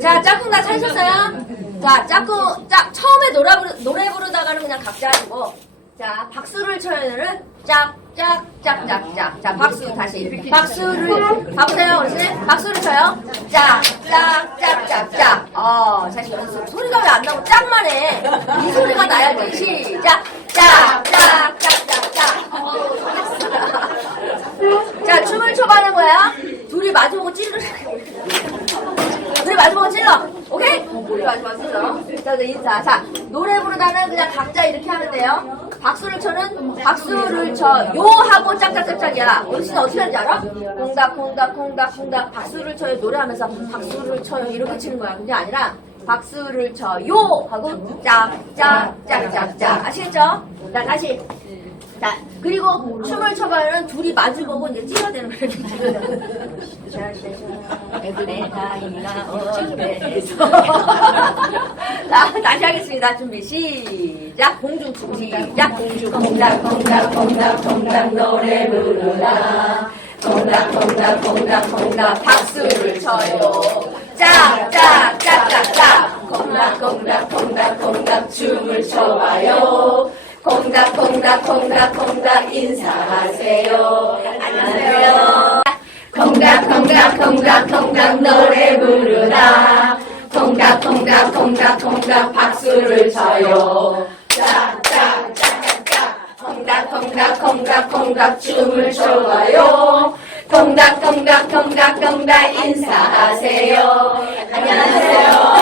자, 짝꿍 다 찾으셨어요? 자, 짝꿍, 짝, 처음에 노래, 부르, 노래 부르다가는 그냥 각자 하시고. 자, 박수를 쳐야 되는 짝, 짝, 짝, 짝, 짝. 자, 박수 다시. 박수를, 봐보세요, 어르신. 박수를 쳐요. 짝, 짝, 짝, 짝, 짝. 어, 다시 연습. 소리가 왜 안 나고 짝만 해. 이 소리가 나야지. 시작. 짝, 짝, 짝, 짝, 짝. 어, 자, 춤을 춰가는 거야. 둘이 마주보고 찌르는 거야. 둘이 마주보고 찔러. 오케이? 둘이 마주보고 찔러. 자, 이제 인사. 자, 노래 부르다는 그냥 각자 이렇게 하면 돼요. 박수를 쳐는 박수를 쳐. 요 하고 짝짝짝짝이야. 어르신 어떻게 하는지 알아? 콩닥, 콩닥, 콩닥, 콩닥. 박수를 쳐요. 노래하면서 박수를 쳐요. 이렇게 치는 거야. 그게 아니라 박수를 쳐요. 하고 짝짝짝짝짝. 아시겠죠? 자, 다시. 자, 그리고 춤을 춰봐요는 둘이 마주보고 이제 찌어야 되는 거예요. 애들의 나이가 어때서. 자, 다시 하겠습니다. 준비, 시작. 공중춤, 시작. 공중, 공작, 공작, 공작, 공작, 노래 부르라. 공작, 공작, 공작, 공작, 박수를 쳐요. 짝, 짝, 짝, 짝, 짝. 공작, 공작, 공작, 공작, 춤을 춰봐요. 공작, 공작, 공작, 공작, 인사하세요. 공작, 공작, 노래 부르라. 공작, 공작, 공작, 공작, 박수를 쳐요. 짝, 짝, 짝, 짝. 공작, 공작, 공작, 공작, 춤을 춰봐요. 공작, 공작, 공작, 공작, 인사하세요. 안녕하세요. 잘